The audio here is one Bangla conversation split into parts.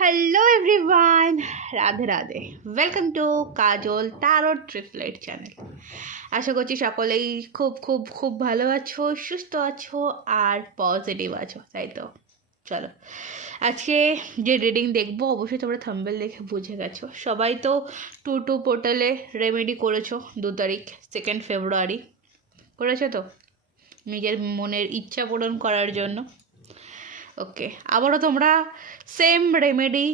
Hello everyone, Radhe Radhe. Welcome to Kajal tarot triplet channel. আশা করছি সকলেই খুব খুব খুব ভালো আছো, সুস্থ আছো আর পজিটিভ আছো, তাই তো? চলো, আজকে যে রিডিং দেখবো অবশ্যই তোমরা থাম্বনেল দেখে বুঝে গেছো। সবাই তো টু পোর্টালে রেমেডি করেছো 2 তারিখ 2 ফেব্রুয়ারি, করেছো তো নিজের মনের ইচ্ছা পূরণ করার জন্য। ওকে, আবারও তোমরা সেম রেমেডি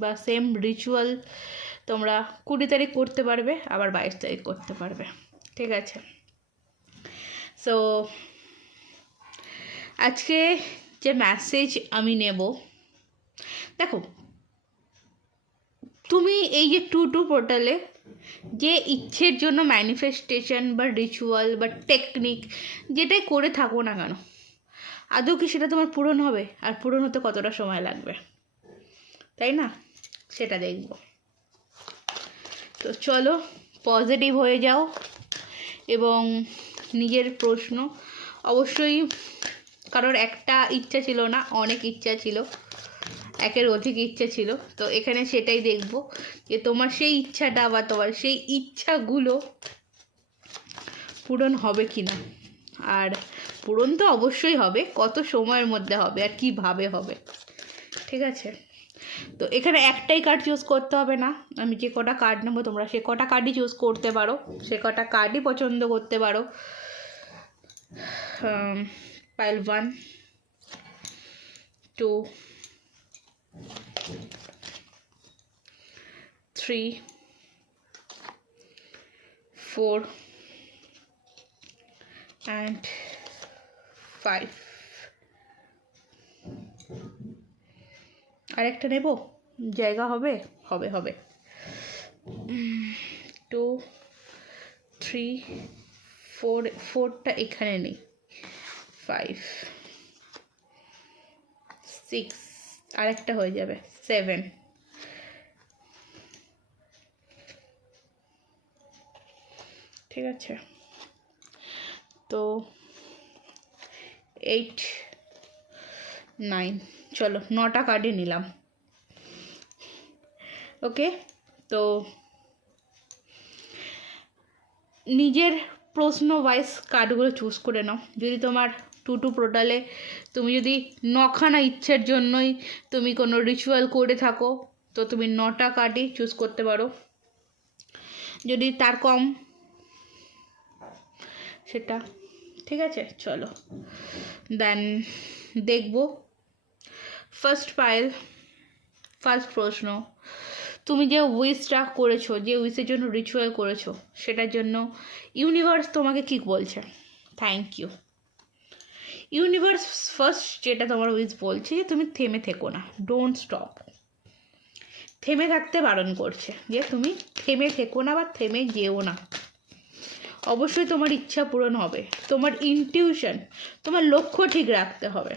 বা সেম রিচুয়াল তোমরা 20 তারিখ করতে পারবে, আবার 22 তারিখ করতে পারবে, ঠিক আছে? সো আজকে যে মেসেজ আমি নেব, দেখো, তুমি এই যে টু পোর্টালে যে ইচ্ছের জন্য ম্যানিফেস্টেশন বা রিচুয়াল বা টেকনিক যেটাই করে থাকো না কেন, আদৌ কি সেটা তোমার পূরণ হবে? আর পূরণ হতে কতটা সময় লাগবে, তাই না? সেটা দেখব। তো চলো, পজিটিভ হয়ে যাও এবং নিজের প্রশ্ন, অবশ্যই কারোর একটা ইচ্ছা ছিল না, অনেক ইচ্ছা ছিল, একের অধিক ইচ্ছা ছিল। তো এখানে সেটাই দেখব যে তোমার সেই ইচ্ছাটা বা তোমার সেই ইচ্ছাগুলো পূরণ হবে কি না। আর পূরণ তো অবশ্যই হবে, কত সময়ের মধ্যে হবে আর কীভাবে হবে, ঠিক আছে? তো এখানে একটাই কার্ড চুজ করতে হবে না, আমি যে কটা কার্ড নেবো তোমরা সে কটা কার্ডই চুজ করতে পারো, সে কটা কার্ডই পছন্দ করতে পারো। Pile 1, 2, 3, 4 and 5। আরেকটা নেব, জায়গা হবে? হবে হবে। 2, 3, 4, 4টা এখানে নেই, 5, 6, আরেকটা হয়ে যাবে 7, ঠিক আছে? তো 8, 9, চলো 9টা কার্ডই নিলাম। ওকে, তো নিজের প্রশ্ন ওয়াইজ কার্ডগুলো চুজ করে নাও। যদি তোমার টু পোর্টালে তুমি যদি 9খানা ইচ্ছের জন্যই তুমি কোনো রিচুয়াল করে থাকো, তো তুমি 9টা কার্ডই চুজ করতে পারো। যদি তার কম সেটা, ঠিক আছে? চলো দেন দেখব। ফার্স্ট পাইল, ফার্স্ট প্রশ্ন, তুমি যে উইশটা করেছো, যে উইশের জন্য রিচুয়াল করেছো, সেটার জন্য ইউনিভার্স তোমাকে কি বলছে? Thank you. ইউনিভার্স ফার্স্ট যেটা তোমার উইশ বলছে যে তুমি থেমে থেকো না, ডোন্ট স্টপ। থেমে থাকতে বারণ করছে, যে তুমি থেমে থেকো না বা থেমে যেও না। অবশ্যই তোমার ইচ্ছা পূরণ হবে, তোমার ইনটিউশন, তোমার লক্ষ্য ঠিক রাখতে হবে।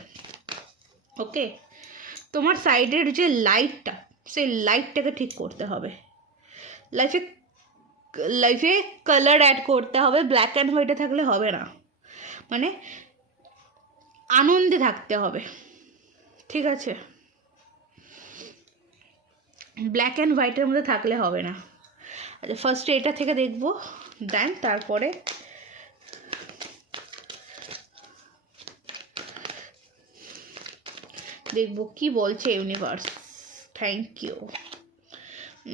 ওকে, তোমার সাইডের যে লাইটটা, সেই লাইটটাকে ঠিক করতে হবে। লাইফে কালার অ্যাড করতে হবে, ব্ল্যাক অ্যান্ড হোয়াইটে থাকলে হবে না, মানে আনন্দে থাকতে হবে, ঠিক আছে? ব্ল্যাক অ্যান্ড হোয়াইটের মধ্যে থাকলে হবে না। আচ্ছা, ফার্স্টে এটা থেকে দেখবো, দেন তারপরে দেখবো কি বলছে ইউনিভার্স। Thank you.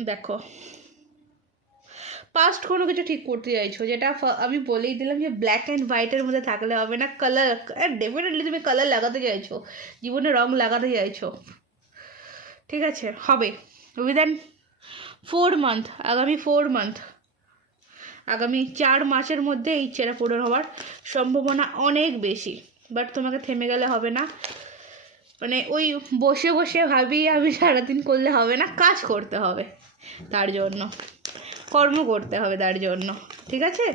দেখো, পাস্ট কোনো কিছু ঠিক করতে চাইছো, যেটা আমি বলেই দিলাম যে ব্ল্যাক অ্যান্ড হোয়াইটের মধ্যে থাকলে হবে না। কালার, ডেফিনেটলি তুমি কালার লাগাতে চাইছো, জীবনে রং লাগাতে চাইছো, ঠিক আছে? হবে উইদিন 4 মান্থ, আগামী 4 মান্থ, আগামী 4 মাসের মধ্যে এই ইচ্ছেটা পূরণ হওয়ার সম্ভাবনা অনেক বেশি। বাট তোমাকে থেমে গেলে হবে না, মানে ওই বসে বসে ভাবি আমি সারাদিন করলে হবে না, কাজ করতে হবে তার জন্য, কর্ম করতে হবে তার জন্য, ঠিক আছে?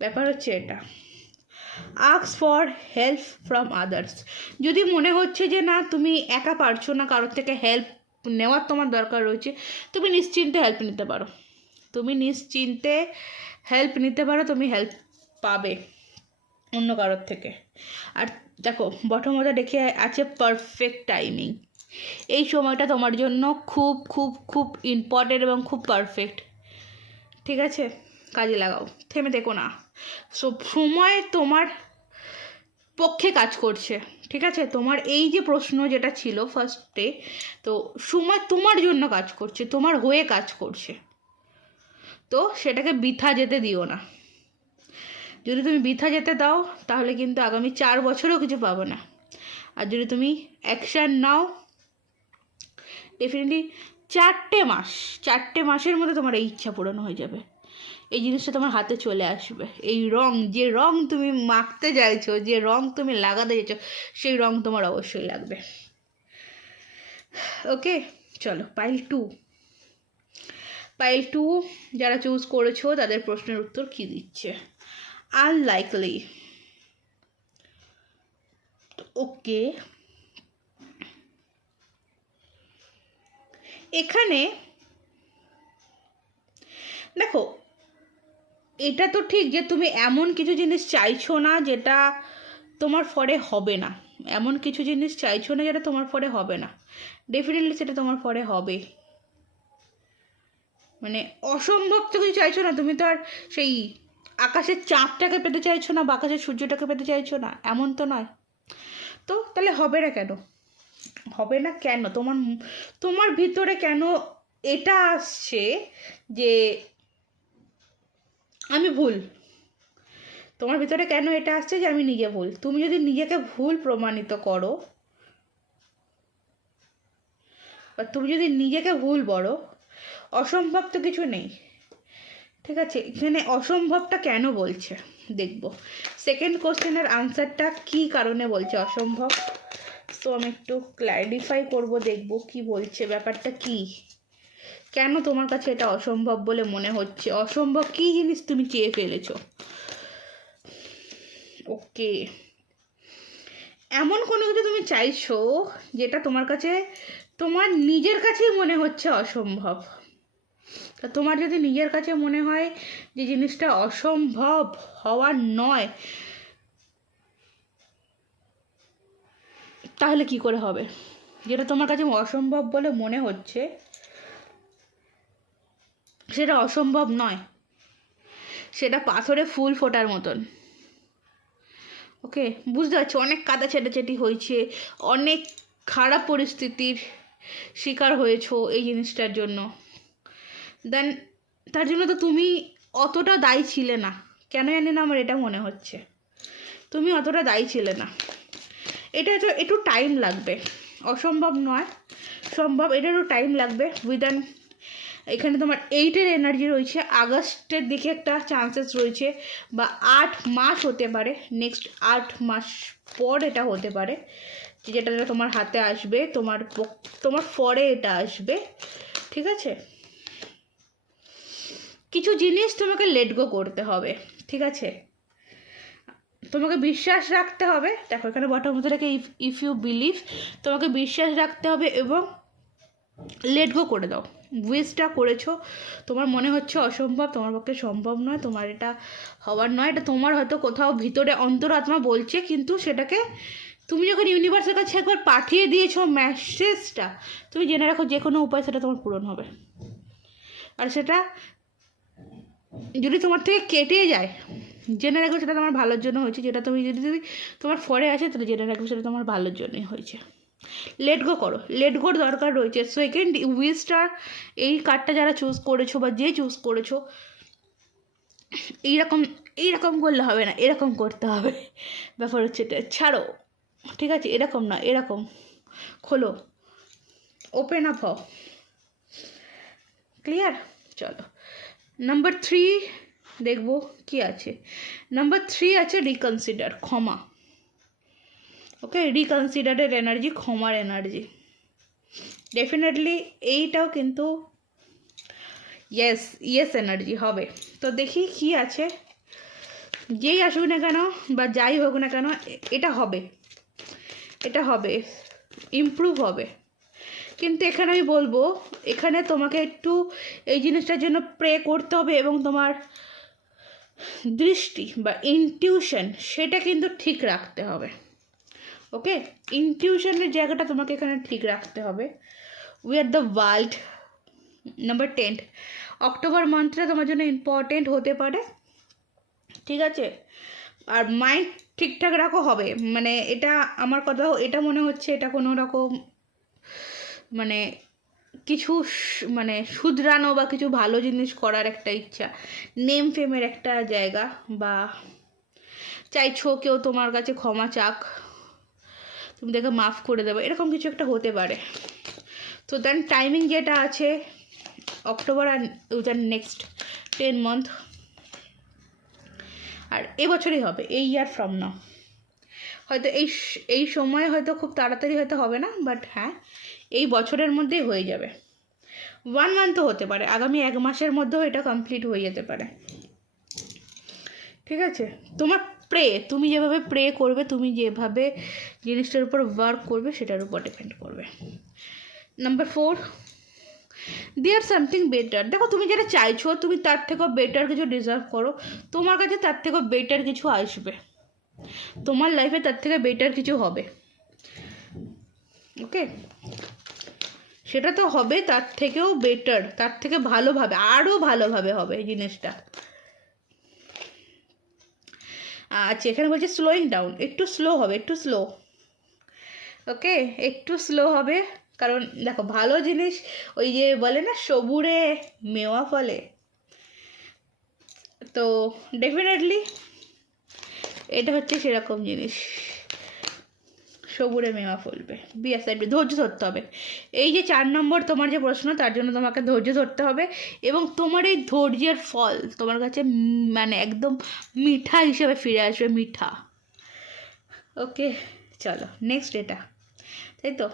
ব্যাপার হচ্ছে এটা। Ask for help from others. যদি মনে হচ্ছে যে না তুমি একা পারছো না, কারোর থেকে হেল্প নেওয়ার তোমার দরকার রয়েছে, তুমি নিশ্চিন্তে হেল্প নিতে পারো, তুমি নিশ্চিন্তে হেল্প নিতে পারো, তুমি হেল্প পাবে অন্য কারোর থেকে। আর দেখো, বটমটা দেখে আছে পারফেক্ট টাইমিং, এই সময়টা তোমার জন্য খুব খুব খুব ইম্পর্টেন্ট এবং খুব পারফেক্ট। ঠিক আছে, কাজে লাগাও, থেমে দেখো না। সময় তোমার পক্ষে কাজ করছে। ঠিক আছে, তোমার এই যে প্রশ্ন যেটা ছিল ফার্স্টে, তো সময় তোমার জন্য কাজ করছে, তোমার হয়ে কাজ করছে। তো সেটাকে বৃথা যেতে দিও না। যদি তুমি বৃথা যেতে দাও তাহলে কিন্তু আগামী 4 বছরেও কিছু পাবে না। আর যদি তুমি অ্যাকশান নাও, ডেফিনেটলি 4 মাসের মধ্যে তোমার এই ইচ্ছা পূরণ হয়ে যাবে। এই জিনিসটা তোমার হাতে চলে আসবে। এই রং, যে রং তুমি মাখতে চাইছো, যে রং তুমি লাগাতে চাইছো, সেই রং তোমার অবশ্যই লাগবে। ওকে, চলো পাইল 2 যারা চুজ করেছো তাদের প্রশ্নের উত্তর কি দিচ্ছে? আনলাইকলি। ওকে, এখানে দেখো, এটা তো ঠিক যে তুমি এমন কিছু জিনিস চাইছো না যেটা তোমার ফরে হবে না। এমন কিছু জিনিস চাইছো না যেটা তোমার ফরে হবে না। ডেফিনেটলি সেটা তোমার ফরে হবে। মানে অসম্ভব তো কিছু চাইছো না। তুমি তো আর সেই আকাশের চাঁদটাকে পেতে চাইছো না বা আকাশের সূর্যটাকে পেতে চাইছো না, এমন তো নয়। তো তাহলে হবে না কেন? হবে না কেন? তোমার ভিতরে কেন এটা আসছে যে আমি ভুল? তোমার ভিতরে কেন এটা আসছে যে আমি নিজে ভুল? তুমি যদি নিজেকে ভুল প্রমাণিত করো, বা তুমি যদি নিজেকে ভুল বলো, অসম্ভব তো কিছু নেই। ঠিক আছে, এখানে অসম্ভবটা কেন বলছে দেখব। সেকেন্ড কোশ্চেনের আনসারটা কি কারণে বলছে অসম্ভব, তো আমি একটু ক্ল্যারিফাই করব, দেখব কি বলছে, ব্যাপারটা কি, কেন তোমার কাছে এটা অসম্ভব বলে মনে হচ্ছে। অসম্ভব কি জিনিস তুমি চেয়ে ফেলেছো? ওকে, এমন কোনো কিছু তুমি চাইছো যেটা তোমার নিজের কাছেই মনে হচ্ছে অসম্ভব। তা তোমার যদি নিজের কাছে মনে হয় যে জিনিসটা অসম্ভব হওয়ার নয়, তাহলে কি করে হবে? যেটা তোমার কাছে অসম্ভব বলে মনে হচ্ছে সেটা অসম্ভব নয়, সেটা পাথরে ফুল ফোটার মতন। ওকে, বুঝতে পারছো? অনেক কাদা ছেটাছেটি হয়েছে, অনেক খারাপ পরিস্থিতির শিকার হয়েছো এই জিনিসটার জন্য। দেন তার জন্য তো তুমি অতটা দায়ী ছিলে না। কেন জানি না আমার এটা মনে হচ্ছে তুমি অতটা দায়ী ছিলে না। এটা তো একটু টাইম লাগবে, অসম্ভব নয়, সম্ভব। এটা একটু টাইম লাগবে। উইদান এখানে তোমার 8-এর এনার্জি রয়েছে, আগস্টের দিকে একটা চান্সেস রয়েছে, বা 8 মাস হতে পারে, নেক্সট 8 মাস পর এটা হতে পারে, যেটা তোমার হাতে আসবে, তোমার পরে এটা আসবে। ঠিক আছে, কিছু জিনিস তোমাকে লেট গো করতে হবে। ঠিক আছে, তোমাকে বিশ্বাস রাখতে হবে। দেখো এখানে বটম মধ্যে রেখে ইফ ইউ বিলিভ, তোমাকে বিশ্বাস রাখতে হবে এবং লেট গো করে দাও। উইশটা করেছো, তোমার মনে হচ্ছে অসম্ভব, তোমার পক্ষে সম্ভব নয়, তোমার এটা হওয়ার নয়, এটা তোমার হয়তো কোথাও ভিতরে অন্তরাত্মা বলছে, কিন্তু সেটাকে তুমি যখন ইউনিভার্সের কাছে একবার পাঠিয়ে দিয়েছো মেসেজটা, তুমি জেনে রাখো যে কোনো উপায় সেটা তোমার পূরণ হবে। আর সেটা যদি তোমার থেকে কেটে যায়, জেনে রাখো সেটা তোমার ভালোর জন্য হয়েছে। যেটা তুমি যদি তোমার ফরে আসে তাহলে জেনে রাখবে সেটা তোমার ভালোর জন্যই হয়েছে। লেট গো করো, লেট গোর দরকার রয়েছে। সেকেন্ড উইশটা, এই কার্ডটা যারা চুজ করেছো বা যে চুজ করেছো, এইরকম করলে হবে না, এরকম করতে হবে। ব্যাপার হচ্ছে এটা, ছাড়ো। ঠিক আছে, এরকম না, এরকম খোলো, ওপেন আপ হও। ক্লিয়ার? চলো নাম্বার 3 দেখবো কি আছে। নাম্বার 3 আছে রিকনসিডার, ক্ষমা। ওকে, রিকনসিডারের এনার্জি, ক্ষমার এনার্জি। ডেফিনেটলি এইটাও কিন্তু ইয়েস এনার্জি হবে। তো দেখি কি আছে, যেই আসুক না কেন বা যাই হোক না কেন, এটা হবে, ইমপ্রুভ হবে। কিন্তু এখানে আমি বলবো, এখানে তোমাকে একটু এই জিনিসটার জন্য প্রে করতে হবে এবং তোমার দৃষ্টি বা ইনটিউশন সেটা কিন্তু ঠিক রাখতে হবে। ওকে, ইনটিউশনের জায়গাটা তোমাকে এখানে ঠিক রাখতে হবে। We are the world. Number 10, October মান্থটা তোমার জন্য ইম্পর্টেন্ট হতে পারে, ঠিক আছে। আর মাইন্ড ঠিকঠাক রাখো, হবে মানে এটা আমার কথা, এটা মনে হচ্ছে এটা কোনো রকম মানে কিছু মানে শুধরানো বা কিছু ভালো জিনিস করার একটা ইচ্ছা, নেম ফেমের একটা জায়গা, বা চাইছো কেউ তোমার কাছে ক্ষমা চাক, তুমি দেখে মাফ করে দেবে, এরকম কিছু একটা হতে পারে। তো দেন টাইমিং যেটা আছে অক্টোবর আর নেক্সট 10 মান্থ, আর এবছরই হবে, এই ইয়ার ফ্রম নাও। হয়তো এই সময় হয়তো খুব তাড়াতাড়ি হয়তো হবে না, বাট হ্যাঁ এই বছরের মধ্যেই হয়ে যাবে। 1 মান্থও হতে পারে, আগামী 1 মাসের মধ্যেও এটা কমপ্লিট হয়ে যেতে পারে, ঠিক আছে। তোমার তুমি যেভাবে প্রে করবে, তুমি যেভাবে জিনিসটার উপর ওয়ার্ক করবে, সেটার উপর ডিপেন্ড করবে। Number 4, there something better. দেখো তুমি যেটা চাইছো, তুমি তার থেকেও বেটার কিছু ডিজার্ভ করো, তোমার কাছে তার থেকেও বেটার কিছু আসবে, তোমার লাইফে তার থেকে বেটার কিছু হবে, ওকে। সেটা তো হবে তার থেকেও বেটার, তার থেকে ভালোভাবে, আরও ভালোভাবে হবে এই জিনিসটা। আচ্ছা, এখানে বলছে স্লোয়িং ডাউন, একটু স্লো হবে, একটু স্লো, ওকে, একটু স্লো হবে। কারণ দেখো ভালো জিনিস, ওই যে বলে না সবুরে মেওয়া ফলে, তো ডেফিনেটলি এটা হচ্ছে সেরকম জিনিস, সবুরে মেওয়া ফলবে, ধৈর্য ধরতে হবে। এই যে 4 নম্বর তোমার যে প্রশ্ন, তার জন্য তোমাকে ধৈর্য ধরতে হবে, এবং তোমার এই ধৈর্যের ফল তোমার কাছে মানে একদম মিঠা হিসেবে ফিরে আসবে, মিঠা। ওকে, চলো নেক্সট এটা, তাই তো।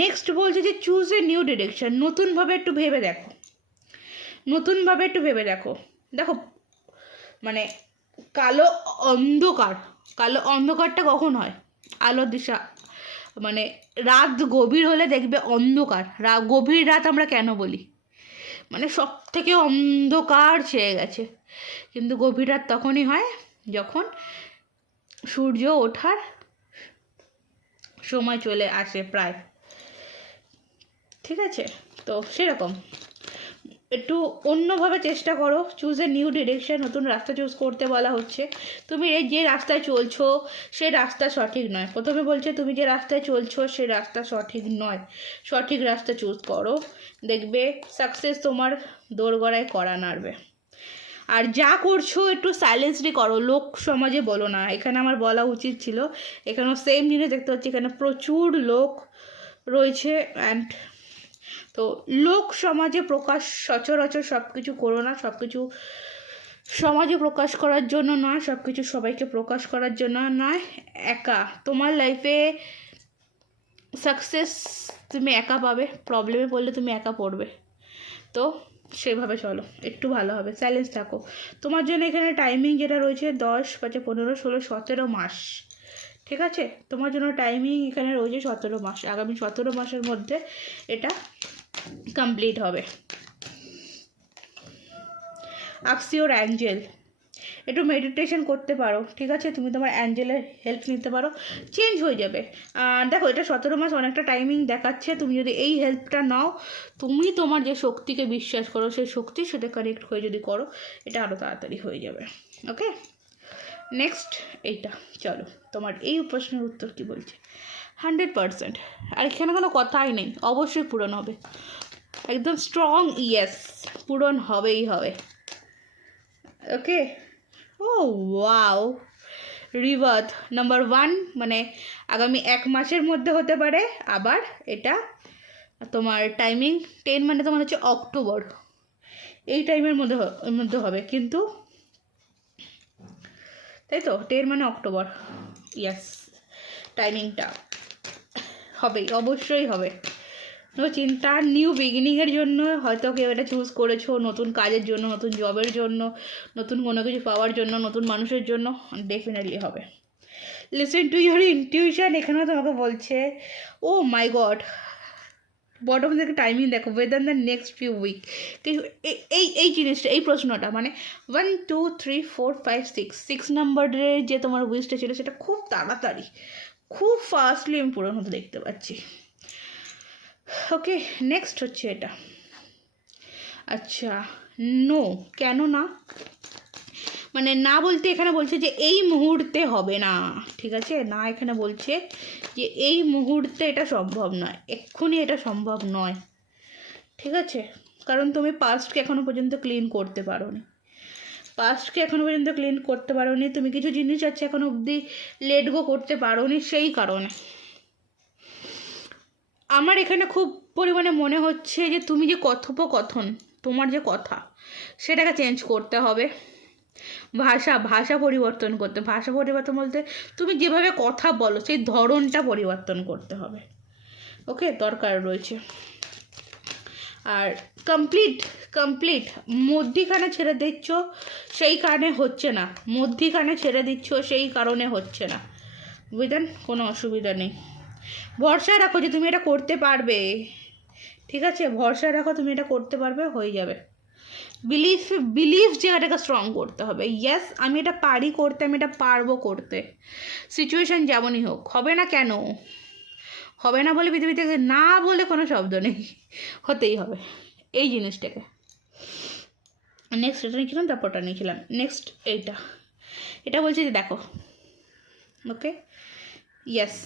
নেক্সট বলছে যে চুজ এ নিউ ডিরেকশন, নতুনভাবে একটু ভেবে দেখো, নতুনভাবে একটু ভেবে দেখো। দেখো মানে কালো অন্ধকারটা কখন হয়? আলোর দিশা মানে রাত গভীর হলে দেখবে অন্ধকার, গভীর রাত আমরা কেন বলি? মানে সব থেকে অন্ধকার ছেয়ে গেছে, কিন্তু গভীর রাত তখনই হয় যখন সূর্য ওঠার সময় চলে আসে প্রায়, ঠিক আছে। তো সেরকম একটু অন্যভাবে চেষ্টা করো, চুজ এ নিউ ডিরেকশন, নতুন রাস্তা চুজ করতে বলা হচ্ছে। তুমি এই যে রাস্তায় চলছো সেই রাস্তা সঠিক নয়, প্রথমে বলছে তুমি যে রাস্তায় চলছো সেই রাস্তা সঠিক নয়, সঠিক রাস্তা চুজ করো, দেখবে সাকসেস তোমার দোরগড়ায় কড়া নাড়বে। আর যা করছো একটু সাইলেন্সলি করো, লোক সমাজে বলো না, এখানে আমার বলা উচিত ছিল, এখানেও সেম জিনিস দেখতে পাচ্ছি, এখানে প্রচুর লোক রয়েছে, অ্যান্ড তো লোক সমাজে প্রকাশ সচরাচর সব কিছু করো না, সব কিছু সমাজে প্রকাশ করার জন্য নয়, সব কিছু সবাইকে প্রকাশ করার জন্য নয়, একা তোমার লাইফে সাকসেস তুমি একা পাবে, প্রবলেমে পড়লে তুমি একা পড়বে, তো সেভাবে চলো, একটু ভালো হবে, সাইলেন্স থাকো। তোমার জন্য এখানে টাইমিং যেটা রয়েছে 10, 5, 15, 16, 17 মাস, ঠিক আছে। তোমার জন্য টাইমিং এখানে রয়েছে 17 মাস, আগামী 17 মাসের মধ্যে এটা কমপ্লিট হবে। আস্ক ইওর অ্যাঞ্জেল, একটু মেডিটেশন করতে পারো, ঠিক আছে, তুমি তোমার অ্যাঞ্জেলের হেল্প নিতে পারো, চেঞ্জ হয়ে যাবে। দেখো এটা 17 মাস অনেকটা টাইমিং দেখাচ্ছে, তুমি যদি এই হেল্পটা নাও, তুমি তোমার যে শক্তিকে বিশ্বাস করো সেই শক্তির সাথে কানেক্ট হয়ে যদি করো, এটা আরও তাড়াতাড়ি হয়ে যাবে, ওকে। নেক্সট এইটা, চলো তোমার এই প্রশ্নের উত্তর কী বলছে। 100%, আর এখানে কোনো কথাই নেই, অবশ্যই পূরণ হবে, একদম স্ট্রং ইয়েস, পূরণ হবেই হবে, ওকে। ও ওয়াও, রিবার্থ নাম্বার 1, মানে আগামী 1 মাসের মধ্যে হতে পারে, আবার এটা তোমার টাইমিং 10 মানে তোমার হচ্ছে অক্টোবর, এই টাইমের মধ্যে হবে, কিন্তু তাই তো 10 মানে অক্টোবর, ইয়াস, টাইমিংটা হবেই, অবশ্যই হবে, নো চিন্তা। নিউ বিগিনিংয়ের জন্য হয়তো কেউ এটা চুজ করেছো, নতুন কাজের জন্য, নতুন জবের জন্য, নতুন কোনো কিছু পাওয়ার জন্য, নতুন মানুষের জন্য, ডেফিনেটলি হবে। লিসেন টু ইউর ইনটিউশন, এখানেও তোমাকে বলছে ও মাই গড, বটম থেকে টাইমিং দেখো, within the next few week. এই জিনিসটা, এই প্রশ্নটা মানে 1 2 3 4 5 6 নম্বরের যে তোমার উইশটা ছিল সেটা খুব তাড়াতাড়ি, খুব ফাস্টলি আমি পূরণ হতে দেখতে পাচ্ছি। ওকে, নেক্সট হচ্ছে এটা। আচ্ছা, নো, কেন না? মানে না বলতে এখানে বলছে যে এই মুহূর্তে হবে না, ঠিক আছে? না এখানে বলছে যে এই মুহূর্তে এটা সম্ভব নয়, এক্ষুনি এটা সম্ভব নয়, ঠিক আছে? কারণ তুমি পাস্টকে এখনও পর্যন্ত ক্লিন করতে পারোনি, পাস্টকে এখনও পর্যন্ত ক্লিন করতে পারোনি, তুমি কিছু জিনিস আছে এখনও অবধি লেট গো করতে পারোনি, সেই কারণে আমার এখানে খুব পরিমাণে মনে হচ্ছে যে তুমি যে কথোপকথন, তোমার যে কথা, সেটাকে চেঞ্জ করতে হবে। ভাষা পরিবর্তন করতে, ভাষা পরিবর্তন বলতে তুমি যেভাবে কথা বলো সেই ধরনটা পরিবর্তন করতে হবে। ওকে, দরকার রয়েছে। আর কমপ্লিট মধ্যিখানে ছেড়ে দিচ্ছ সেই কারণে হচ্ছে না, মধ্যিখানে ছেড়ে দিচ্ছ সেই কারণে হচ্ছে না, বুঝলেন? কোনো অসুবিধা নেই, ভরসা রাখো যে তুমি এটা করতে পারবে, ঠিক আছে? ভরসা রাখো তুমি এটা করতে পারবে, হয়ে যাবে। বিলিভ জায়গাটাকে স্ট্রং করতে হবে। ইয়েস, আমি এটা পারি করতে, আমি এটা পারবো করতে, সিচুয়েশান যেমনই হোক। হবে না কেন? হবে না বলে পৃথিবীতে না বলে কোনো শব্দ নেই, হতেই হবে এই জিনিসটাকে। নেক্সট এটা নিয়েছিলাম, তারপরটা নিয়েছিলাম, নেক্সট এটা বলছি যে দেখো, ওকে, ইয়েস,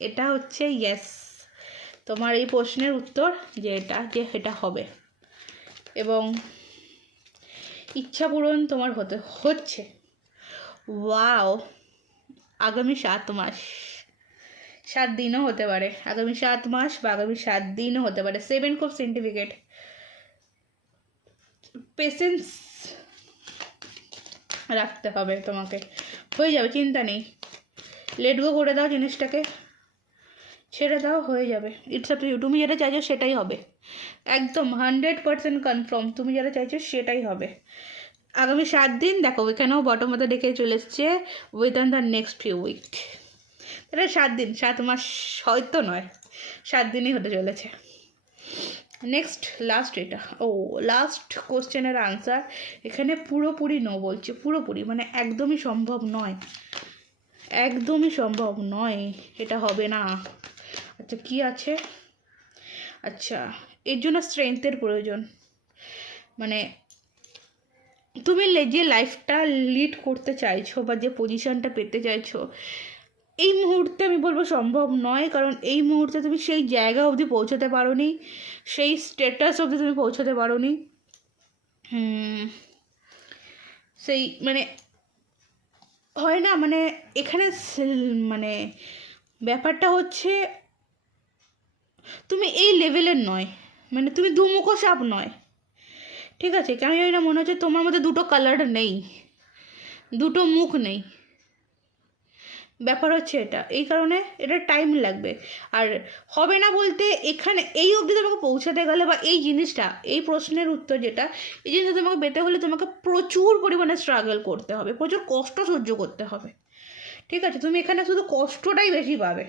এটা হচ্ছে ইয়েস, তোমার এই প্রশ্নের উত্তর যে এটা হবে, এবং ইচ্ছা পূরণ তোমার হচ্ছে। ওয়াও, আগামী 7 মাস, 7 দিনও হতে পারে, আগামী 7 মাস বা আগামী 7 দিনও হতে পারে। 7 খুব সিগনিফিকেন্ট। পেশেন্স রাখতে হবে তোমাকে, হয়ে যাবে, চিন্তা নেই। লেট গো করে দাও জিনিসটাকে, ছেড়ে দাও, হয়ে যাবে। ইটস আপ টু ইউ, তুমি যেটা চাইছো সেটাই হবে, একদম 100% কনফার্ম, তুমি যেটা চাইছো সেটাই হবে। আগামী 7 দিন দেখো, এখানেও বটম মতো ডেকে চলে এসছে within the next few week. এটা 7 দিন, 7 মাস হয়তো নয়, 7 দিনই হতে চলেছে। নেক্সট লাস্ট এটা, লাস্ট কোশ্চেনের আনসার এখানে পুরোপুরি নো বলছে, পুরোপুরি মানে একদমই সম্ভব নয়, একদমই সম্ভব নয়, এটা হবে না। আচ্ছা, কি আছে? আচ্ছা, এর জন্য স্ট্রেংথের প্রয়োজন, মানে তুমি যে লাইফটা লিড করতে চাইছো বা যে পজিশনটা পেতে চাইছো, এই মুহূর্তে আমি বলবো সম্ভব নয়, কারণ এই মুহূর্তে তুমি সেই জায়গা অবধি পৌঁছতে পারোনি, সেই স্ট্যাটাস অবধি তুমি পৌঁছতে পারোনি, সেই মানে হয় না, মানে এখানে মানে ব্যাপারটা হচ্ছে তুমি এই লেভেলের নয়, মানে তুমি দুমুখো সাপ নয়, ঠিক আছে? কেন জানি না মনে হচ্ছে তোমার মধ্যে দুটো কালার নেই, দুটো মুখ নেই, ব্যাপার হচ্ছে এটা, এই কারণে এটা টাইম লাগবে। আর হবে না বলতে এখানে এই অবধি তোমাকে পৌঁছাতে গেলে বা এই জিনিসটা, এই প্রশ্নের উত্তর যেটা, এই জিনিসটা তোমাকে পেতে হলে তোমাকে প্রচুর পরিমাণে স্ট্রাগল করতে হবে, প্রচুর কষ্ট সহ্য করতে হবে, ঠিক আছে? তুমি এখানে শুধু কষ্টটাই বেশি পাবে,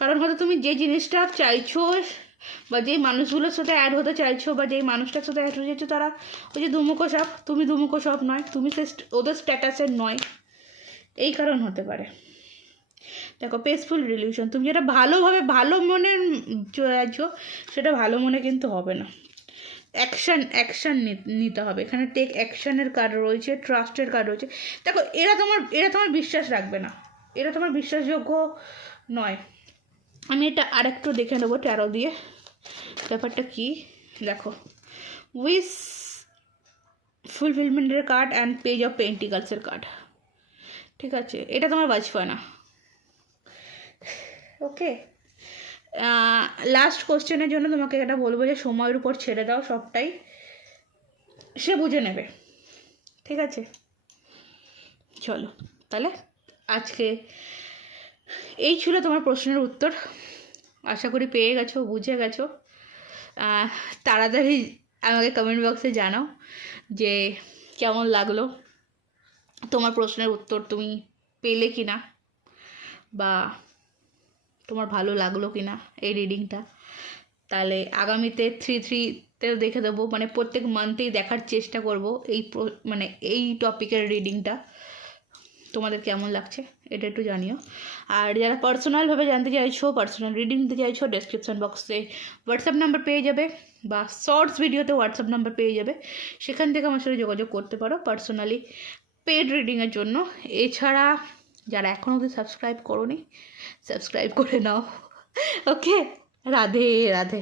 কারণ হয়তো তুমি যে জিনিসটা চাইছো বা যেই মানুষগুলোর সাথে অ্যাড হতে চাইছো বা যেই মানুষটার সাথে অ্যাড হতে চাইছো তারা ওই যে দুমুখো সাপ, তুমি দুমুখো সাপ নয়, তুমি ওদের স্ট্যাটাসের নয়, এই কারণ হতে পারে। দেখো, পেসফুল রিলিউশন, তুমি যেটা ভালোভাবে ভালো মনে চাইছো সেটা ভালো মনে কিন্তু হবে না, অ্যাকশান নিতে হবে, এখানে টেক অ্যাকশানের কার্ড রয়েছে, ট্রাস্টের কার্ড রয়েছে। দেখো, এরা তোমার বিশ্বাস রাখবে না, এরা তোমার বিশ্বাসযোগ্য নয়। আমি এটা আরেকটু দেখে নেবো ট্যারো দিয়ে ব্যাপারটা কি। দেখো, উইশ ফুলফিলমেন্টের কার্ড অ্যান্ড পেজ অফ পেন্টিকালসের কার্ড, ঠিক আছে? এটা তোমার বাঁচবে না, ওকে? লাস্ট কোশ্চেনের জন্য তোমাকে এটা বলবো যে সময়ের উপর ছেড়ে দাও, সবটাই সে বুঝে নেবে, ঠিক আছে? চলো তাহলে আজকে এই ছিল তোমার প্রশ্নের উত্তর, আশা করি পেয়ে গেছো, বুঝে গেছো। তাড়াতাড়ি আমাকে কমেন্ট বক্সে জানাও যে কেমন লাগলো, তোমার প্রশ্নের উত্তর তুমি পেলে কি না, বা তোমার ভালো লাগলো কি না এই রিডিংটা। তাহলে আগামীতে 3-3-তেও দেখে দেবো, মানে প্রত্যেক মান্থেই দেখার চেষ্টা করব মানে এই টপিকের রিডিংটা তোমাদের কেমন লাগছে এটা একটু জানিও। আর যারা পার্সোনালভাবে জানতে চাইছো, পার্সোনাল রিডিং দিতে চাইছো, ডেসক্রিপশন বক্সে হোয়াটসঅ্যাপ নাম্বার পেয়ে যাবে বা শর্টস ভিডিওতে হোয়াটসঅ্যাপ নাম্বার পেয়ে যাবে, সেখান থেকে আমার সাথে যোগাযোগ করতে পারো পার্সোনালি পেড রিডিংয়ের জন্য। এছাড়া যারা এখনও অবধি সাবস্ক্রাইব করোনি, সাবস্ক্রাইব করে নাও। ওকে, রাধে রাধে।